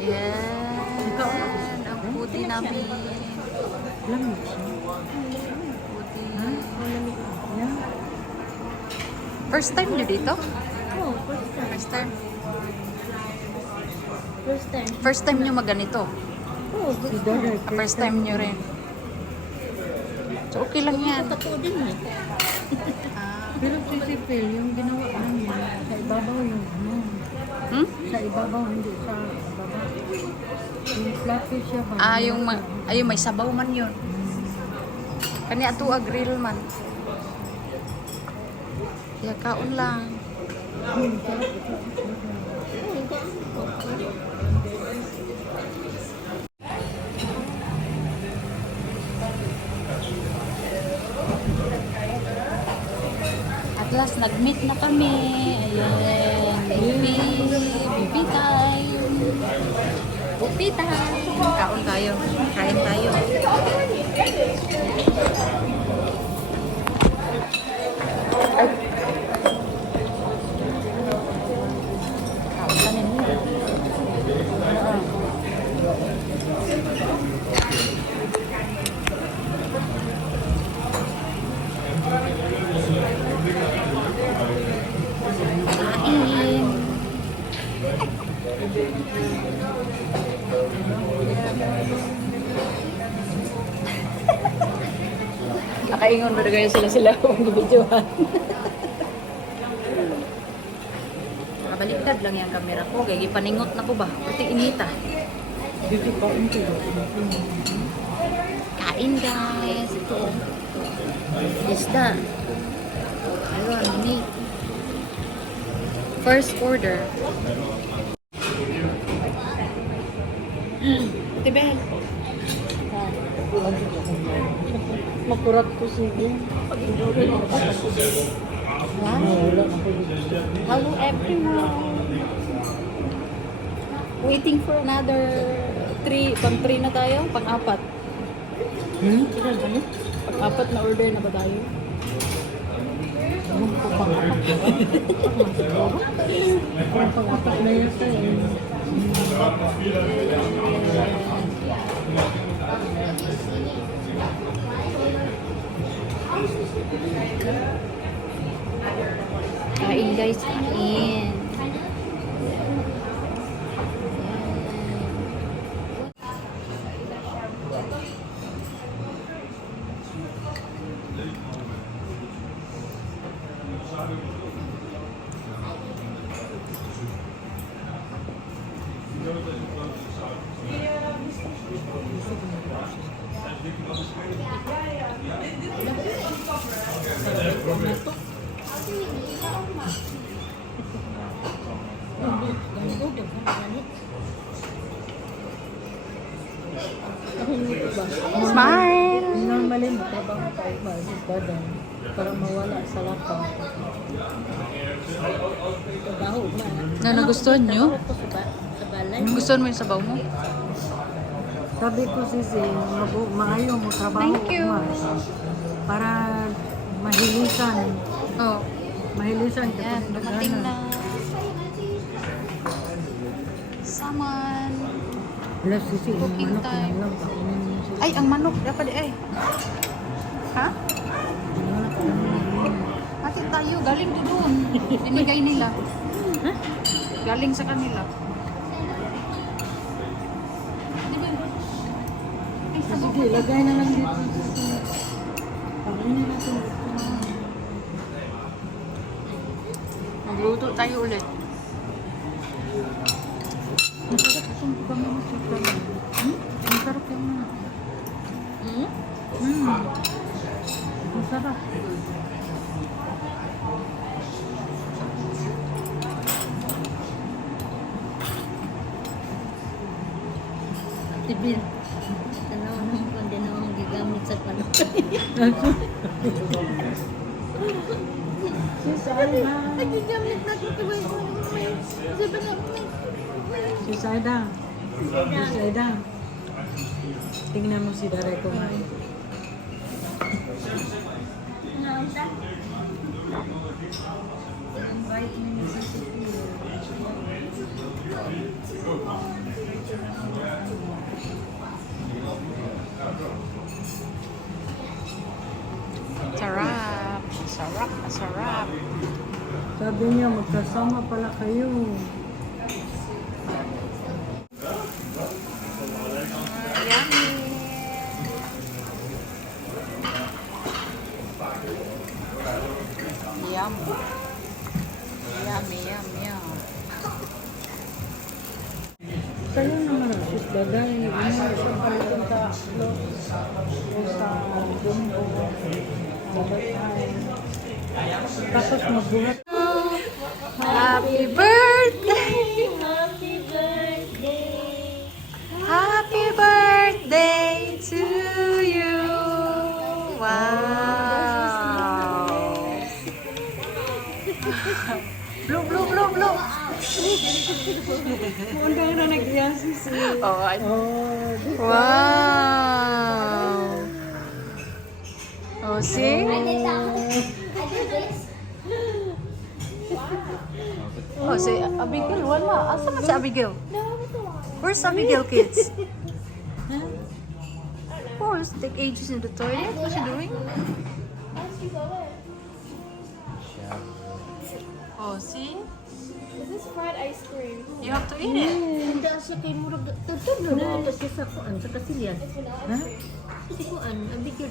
Ayan. Ang foodie namin. Lamig siya. Foodie. Yeah. First time nyo dito? Oh, first time. First time? First time. First time nyo maganito? Oh, Si Dora, First time nyo rin? So, okay lang yan. Totoo din eh. Pero sisipil, yung ginawa namin, sa ibabaw yung ano. Hmm? Sa ibabaw, hindi sa ibabaw. Yung fluffy siya ba? Yung may sabaw man yun. Kani ato grill man. Ya, kaon lang. At last, nag-meet na kami. Ayan. Baby time. Baby time. Kaon tayo. Kain tayo. Kaon ka ninyo. Kain. Nakaingon ba kayo sila kung gibidyohan? Nakabaliktad lang yung camera ko. Kaya gipaningot na ko ba? Pati inita. Dito pa yung Kain guys. Ito. Isda. Ayun, ini. First order. Tibel. Makurat ko sige. Wow. Hello everyone. Waiting for another 3. Pang-3 na tayo? Pang-4. Pang-4 na order na ba tayo? Pang-apat na yun siya eh. Kain guys, kain. Smile! Normally, matrabaho tayo ba sa badan para mawala sa lapang. Trabaho ba? Na nagustuhan nyo? Sa balay. Gustuhan mo yung sabaw mo? Sabi ko sisi, maayo mo trabaho. Thank you. Mas, para mahilisan. Oh. Mahilisan ka. Ayan, dumating na. Saman. Wala sisi, yung Cooking manok time. na lang. Kainin mo sisi. Ay, ang manok. Dapat ay. Ha? Yung manok na lang. Bakit tayo? Galing to doon. Binigay nila. Galing sa kanila. Di ba? Ay, sabaw. Sige, lagay na lang dito. Paginin natin. Magluto tayo ulit. Masarap itong pagkaman sa pagkaman. Masarap yung mga. Masarap. Tibil. Tanaw naman kung di naman gigamit sa panahon. Gigamit na ito ba yung sabi na Si Saida. Si Saida. Tingnan mo si Daray kumain. Invite mo sa city. Sarap. Sarap. Sarap. Sabi niya, magkasama pala kayo. Yummy. Yum. Yummy, yum, yum. Kaya naman ang sis Daday, siya pala sa Dumbo, tapos mabuhat. Happy birthday! Happy birthday! Happy birthday to you! Wow! Blow, blow, blow, blow! Muna na nag-iyasi siya. Oh, Oh, wow! Oh, see? Oh, si Abigail, wala. Asa man si Abigail? Where's Abigail, kids? Huh? Of course, take ages in the toilet. What's she doing? Oh, see? This is fried ice cream. You have to eat it. Hindi siya kay murag tutog na ito siya sa kuan sa kasilyan. It's vanilla. ha? Kasi kuan, ang bigyan